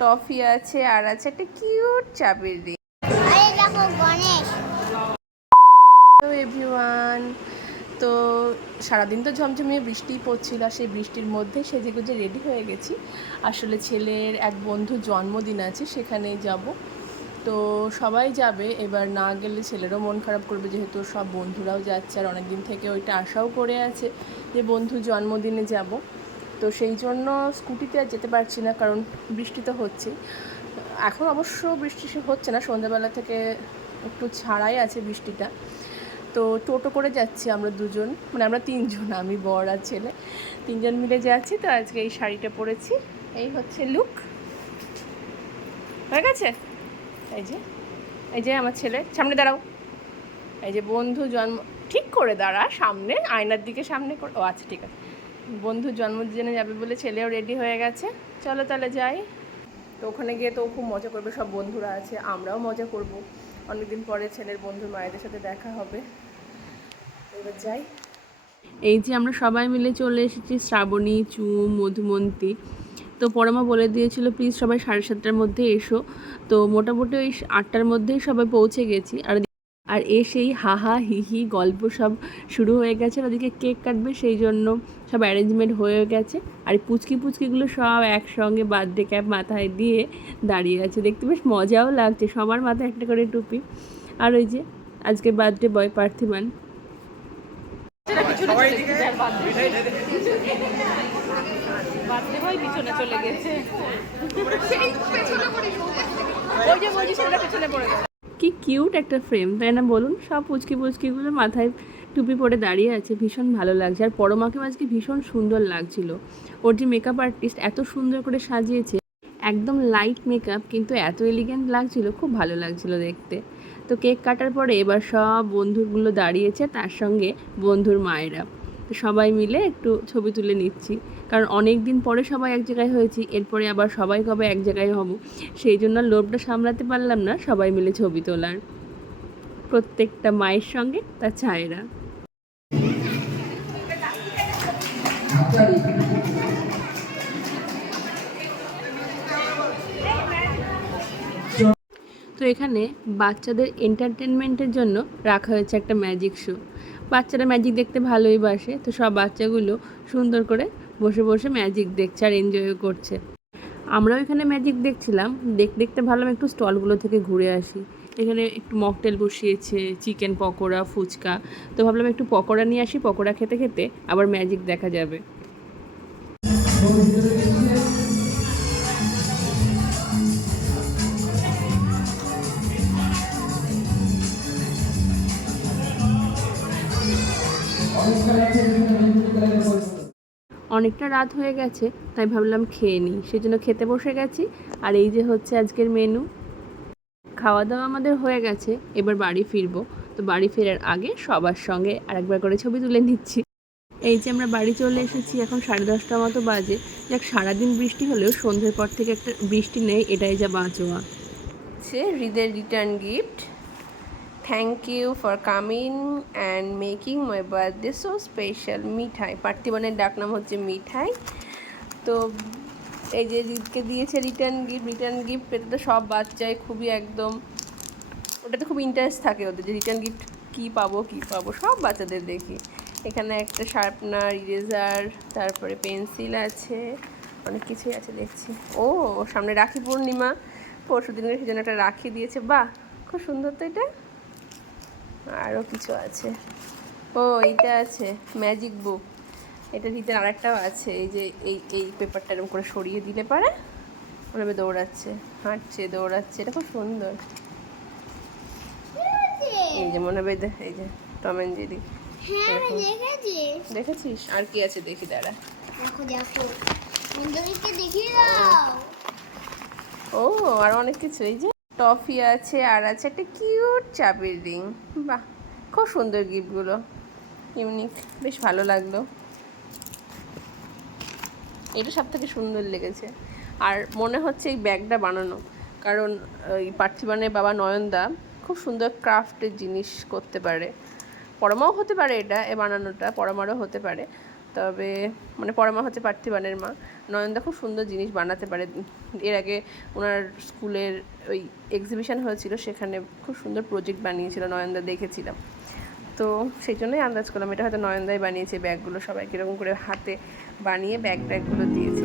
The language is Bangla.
টফি আছে আর আছে একটা কিউট চাবির রিং। এভরিওয়ান তো সারাদিন তো ঝমঝমিয়ে বৃষ্টি পড়ছিল আর সেই বৃষ্টির মধ্যে সেজে গুজে রেডি হয়ে গেছি। আসলে ছেলের এক বন্ধু জন্মদিন আছে সেখানে যাব। তো সবাই যাবে এবার না গেলে ছেলেরও মন খারাপ করবে যেহেতু সব বন্ধুরাও যাচ্ছে আর অনেক দিন থেকে ওইটা আশাও করে আছে যে বন্ধু জন্মদিনে যাব। তো সেই জন্য স্কুটিতে আর যেতে পারছি না, কারণ বৃষ্টি তো হচ্ছে। এখন অবশ্য বৃষ্টি হচ্ছে না, সন্ধ্যাবেলা থেকে একটু ছাড়াই আছে বৃষ্টিটা। তো টোটো করে যাচ্ছি আমরা দুজন মানে আমরা তিনজন, আমি, বর আর ছেলে। তিনজন মিলে যাচ্ছি, তো আজকে এই শাড়িটা পরেছি। এই হচ্ছে লুক হয়ে গেছে? এই যে এই যে আমার ছেলে, সামনে দাঁড়াও। এই যে বন্ধু জন্ম, ঠিক করে দাঁড়া, সামনে, আয়নার দিকে সামনে করে, ও আচ্ছা ঠিক আছে। বন্ধু জন্মদিনে যাবে বলে ছেলেও রেডি হয়ে গেছে। চলো তাহলে যাই। তো ওখানে গিয়ে তো খুব মজা করবে, সব বন্ধুরা আছে, আমরাও মজা করব। অনেকদিন পরে ছেলের বন্ধুর মায়েদের সাথে দেখা হবে। এবার যাই। এই যে আমরা সবাই মিলে চলে এসেছি শ্রাবণী চু মধুমন্তী। তো পরমা বলে দিয়েছিল প্লিজ সবাই সাড়ে সাতটার মধ্যে এসো। তো মোটামুটি ওই আটটার মধ্যেই সবাই পৌঁছে গেছি। আর আর এ এসেই হাহা হিহি গল্প সব শুরু হয়ে গেছে ওদিকে কেক কাটবে সেই জন্য সব অ্যারেঞ্জমেন্ট হয়ে গেছে। আর পুচকি পুচকিগুলো সব একসঙ্গে বার্থডে ক্যাপ মাথায় দিয়ে দাঁড়িয়ে আছে। দেখতে বেশ মজাও লাগছে সবার মাথায় একটা করে টুপি। আর ওই যে আজকে বার্থডে বয় পিছনে চলে গেছে। ওই যে বলছি পড়ে গেল কি কিউট একটা ফ্রেম তাই না? বলুন, সব পুচকি পুচকিগুলো মাথায় টুপি পরে দাঁড়িয়ে আছে, ভীষণ ভালো লাগছে। আর পরমাকেও আজকে ভীষণ সুন্দর লাগছিল। ওর যে মেকআপ আর্টিস্ট এত সুন্দর করে সাজিয়েছে, একদম লাইট মেকআপ কিন্তু এত এলিগেন্ট লাগছিল, খুব ভালো লাগছিল দেখতে। তো কেক কাটার পরে এবার সব বন্ধুগুলো দাঁড়িয়েছে, তার সঙ্গে বন্ধুর মায়েরা। তো সবাই মিলে একটু ছবি তুলে নিচ্ছি। কারণ অনেক দিন পরে সবাই এক জায়গায় হয়েছি, এরপরে আবার সবাই কবে এক জায়গায় হব, সেই জন্য লোভটা সামলাতে পারলাম না সবাই মিলে ছবি তোলার। প্রত্যেকটা মায়ের সঙ্গে, তার ছায়েরা। তো এখানে বাচ্চাদের এন্টারটেনমেন্টের জন্য রাখা হয়েছে একটা ম্যাজিক শো বাচ্চারা ম্যাজিক দেখতে ভালোই বাসে, তো সব বাচ্চাগুলো সুন্দর করে বসে বসে ম্যাজিক দেখছে আর এনজয়ও করছে। আমরাও এখানে ম্যাজিক দেখছিলাম দেখতে দেখতে ভাবলাম একটু স্টলগুলো থেকে ঘুরে আসি। এখানে একটু মকটেল বসিয়েছে চিকেন পকোড়া, ফুচকা। তো ভাবলাম একটু পকোড়া নিয়ে আসি, পকোড়া খেতে খেতে আবার ম্যাজিক দেখা যাবে। অনেকটা রাত হয়ে গেছে, তাই ভাবলাম খেয়ে নিই। সেই জন্য খেতে বসে গেছি। আর এই যে হচ্ছে আজকের মেনু খাওয়া দাওয়া আমাদের হয়ে গেছে, এবার বাড়ি ফিরবো। তো বাড়ি ফেরার আগে সবার সঙ্গে আরেকবার করে ছবি তুলে নিচ্ছি। এই যে আমরা বাড়ি চলে এসেছি, এখন সাড়ে দশটা মতো বাজে। যাক, সারাদিন বৃষ্টি হলেও সন্ধ্যের পর থেকে একটা বৃষ্টি নেই, এটাই যা বাঁচোয়া। সে হৃদের return gift thank you for coming and making my birthday so special মিঠাই পার্থিবনের ডাক নাম হচ্ছে মিঠাই তো এই যে রিদকে দিয়েছে রিটার্ন গিফট রিটার্ন গিফট পেতে তো সব বাচ্চাই খুবই একদম, ওটাতে খুব ইন্টারেস্ট থাকে ওদের যে রিটার্ন গিফট কী পাবো কী পাবো, সব বাচ্চাদের দেখি। এখানে একটা শার্পনার ইরেজার তারপরে পেন্সিল আছে, অনেক কিছুই আছে দেখছি। ও, সামনে রাখি পূর্ণিমা পরশু দিনের সেজন্য একটা রাখি দিয়েছে, বাহ, খুব সুন্দর তো এটা। আরও কিছু আছে। ও এইটা আছে ম্যাজিক বুক এটার ভিতরে আরেকটাও আছে এই যে এই এই পেপারটা এরকম করে সরিয়ে দিলে পারে হবে দৌড়াচ্ছে হাঁটছে দৌড়াচ্ছে এটা খুব সুন্দর। এই যে মনে হবে এই যে- টম অ্যান্ড জেরি হ্যাঁ আমি দেখেছি দেখেছিস? আর কি আছে দেখি দাঁড়া। দেখো দেখো। দেখিয়ে দাও। ও আর অনেক কিছু এই যে টফি আছে, আর আছে একটা কিউট চাবির রিং। বাহ, খুব সুন্দর গিফটগুলো। ইউনিক, বেশ ভালো লাগল। এটা সব থেকে সুন্দর লেগেছে। আর মনে হচ্ছে এই ব্যাগটা বানানো। কারণ, ওই পার্থিবানের বাবা নয়নদা খুব সুন্দর ক্রাফটের জিনিস করতে পারে। পরমাও হতে পারে এটা, এ বানানোটা, পরমারও হতে পারে। তবে মানে পরমা হচ্ছে পার্থিবানের মা। নয়নদা খুব সুন্দর জিনিস বানাতে পারে। এর আগে ওনার স্কুলের ওই এক্সিবিশন হয়েছিল, সেখানে খুব সুন্দর প্রজেক্ট বানিয়েছিল, নয়নদা দেখেছিলাম। তো সেই জন্যই আন্দাজ করলাম, এটা হয়তো নয়নদাই বানিয়েছে ব্যাগগুলো সবাই কীরকম করে হাতে বানিয়ে ব্যাগ ব্যাগগুলো দিয়েছে।